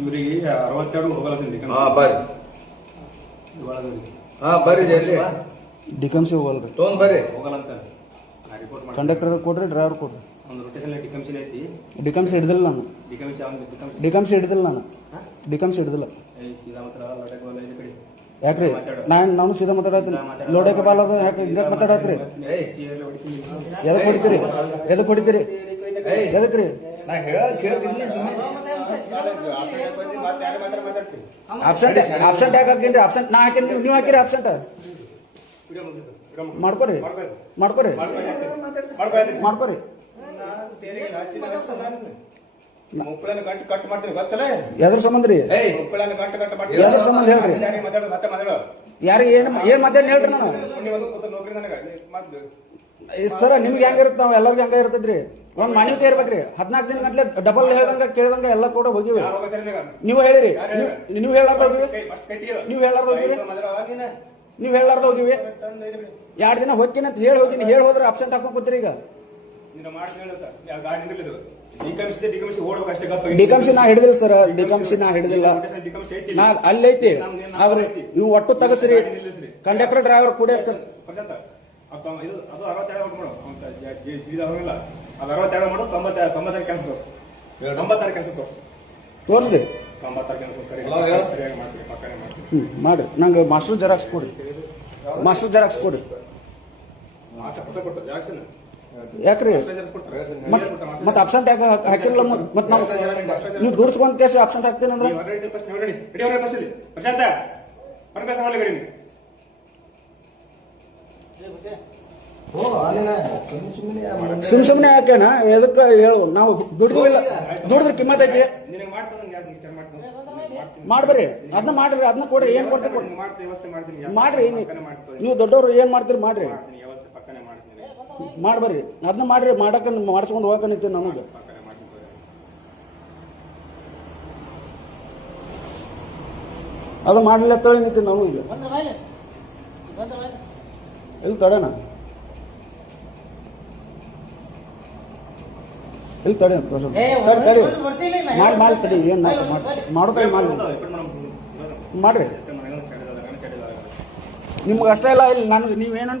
ಇವರಿಗೆ 62 ಹೋಗಲ್ಲ. ಬರ್ರಿ ಜಲ್ದಿ ಡಿಕಮ್ಸಿ ಹೋಗಲ್ರಿ. ತೊಗೊಂಡ್ ಬರ್ರಿ. ಹೋಗಲ್ಲ ಅಂತ ರಿಪೋರ್ಟ್ ಮಾಡಿ. ಕಂಡಕ್ಟರ್ ಕೊಡ್ರಿ, ಡ್ರೈವರ್ ಕೊಡ್ರಿ. ಒಂದು ರೊಟೇಷನ್ ಡಿಕಮ್ಸಿ ಐತಿ. ಡಿಕಮ್ಸಿ ಹಿಡಿದಿಲ್ಲ ನಾನು. ಡಿಕಮ್ಸಿ ಹಿಡಿದಿಲ್ಲ ನಾನು. ಡಿಕಮ್ಸಿ ಹಿಡಿದಿಲ್ಲ. ಯಾಕ್ರಿ ನಾನು ಸೀದಾ ಮಾತಾಡತ್ತೀನಿ. ಲೋಡಕ್ಕೆ ಬಾಲದ ಯಾಕೆ ಹಿಂಗಕ್ಕೆ ಮಾತಾಡತ್ರಿ? ಎದಕ್ಕೆ ಹೊಡಿತೀರಿ? ಎದಕ್ಕೆ ಹೊಡಿತೀರಿ? ಎದಕ್ರಿ? ಆಬ್ಸೆಂಟ್ ಆಬ್ಸೆಂಟ್ ಯಾಕೆ ಹಾಕೀನಿ? ಆಬ್ಸೆಂಟ್ ನಾ ಹಾಕೀನಿ, ನೀವು ಹಾಕಿರಿ ಆಬ್ಸೆಂಟ್. ಮಾಡ್ಕೊರಿ ಮಾಡ್ಕೊರಿ ಮಾಡ್ಕೊರಿ. ಎದ್ರ ಸಂಬಂಧ ರೀ? ಎದ್ರ ಸಂಬಂಧ ಹೇಳ್ರಿ? ಯಾರಿಗೆ ಏನ್ ಮಾತಾಡಿ ಹೇಳ್ರಿ? ನಾನು ಸರ ನಿಮ್ಗೆ ಹೆಂಗಿರುತ್ತೆ, ನಾವು ಎಲ್ಲರಿಗೂ ಹೆಂಗ ಇರ್ತದ್ರಿ? ಒಂದ್ ಮಾನ್ಯತೆ ಇರ್ಬೇಕ್ರಿ. 14 ದಿನ ಗಂಟ್ಲೆ ಡಬಲ್ ಹೇಳ್ದಂಗ ಕೇಳ್ದಂಗ ಎಲ್ಲ ಕೂಡ ಹೋಗಿವಿ. ನೀವು ಹೇಳಿರಿ, ನೀವು ಹೇಳಾರ್ದ ಹೋಗಿವಿ, ನೀವು ಹೇಳಾರ್ದ ಹೋಗಿವಿ, ನೀವು ಹೇಳಾರ್ದ ಹೋಗಿವಿ. 2 ದಿನ ಹೋಗ್ತೀನಿ ಅಂತ ಹೇಳಿ ಹೋಗಿನಿ. ಹೇಳಿ ಹೋದ್ರೆ ಅಬ್ಸೆಂಟ್ ಹಾಕೊಂಡ್ ಕೂತೀರಿ. ಈಗ ಡಿಕಮ್ಸಿ ನಾ ಹಿಡಿದಿಲ್ಲ ಸರ್, ಡಿಕಮ್ಸಿ ನಾ ಹಿಡಿದಿಲ್ಲ. ನಾ ಅಲ್ಲೈತಿ, ಆದ್ರೆ ಇವು ಒಟ್ಟು ತಗಸ್ರಿ. ಕಂಡಕ್ಟರ್ ಡ್ರೈವರ್ ಕೂಡ ತೋರಿಸ್ರಿ. ಮಾಡ್ರಿ. ನಂಗೆ ಮಾಸ್ಟರ್ ಜೆರಾಕ್ಸ್ ಕೊಡ್ರಿ, ಮಾಸ್ಟರ್ ಜೆರಾಕ್ಸ್ ಕೊಡ್ರಿ. ಯಾಕ್ರಿ ಮತ್ತೆ ಅಬ್ಸೆಂಟ್ ಯಾಕೆ ಹಾಕಿರಲ್ಲ? ಮತ್ತೆ ನಾವು ನೀವು ದೂರ್ಸ್ಕೊಂಡ್ ಕೇಸ್ ಅಬ್ಸೆಂಟ್ ಹಾಕ್ತೀನಿ ಅಂದ್ರೆ ಸುಮ್ನೆ ಯಾಕೆನ? ಎದಕ್ಕೆ ಹೇಳು? ನಾವು ದುಡ್ದಿಲ್ಲ, ದುಡ್ದ್ರ ಕಿಮ್ಮತ್ ಐತಿ. ಮಾಡ್ಬರಿ, ಅದನ್ನ ಮಾಡ್ರಿ, ಅದನ್ನ ಕೊಡಿ. ಏನ್ ಕೊಡ್ತೀರಿ ಮಾಡ್ರಿ. ನೀವು ದೊಡ್ಡವರು ಏನ್ ಮಾಡ್ತೀರಿ ಮಾಡ್ರಿ, ಮಾಡ್ಬರ್ರಿ. ಅದನ್ನ ಮಾಡ್ರಿ. ಮಾಡಕ್ಕೆ ಮಾಡಿಸ್ಕೊಂಡು ಹೋಗಕ್ಕೆ ನಿಂತೀನಿ. ನಮಗೆ ಅದು ಮಾಡಲಿಲ್ಲ ತಳಿ ನಿಂತೀನಿ. ನಮಗೆ ಇಲ್ಲಿ ತಡೆನ, ಇಲ್ಲಿ ತಡೆ ತಡಿ ಮಾಡಿ ತಡಿ. ಏನ್ ಮಾಡೋಕೆ ಮಾಡ್ರಿ. ನಿಮ್ಗೆ ಅಷ್ಟೇ ಇಲ್ಲ. ಇಲ್ಲಿ ನನಗೆ ನೀವೇನು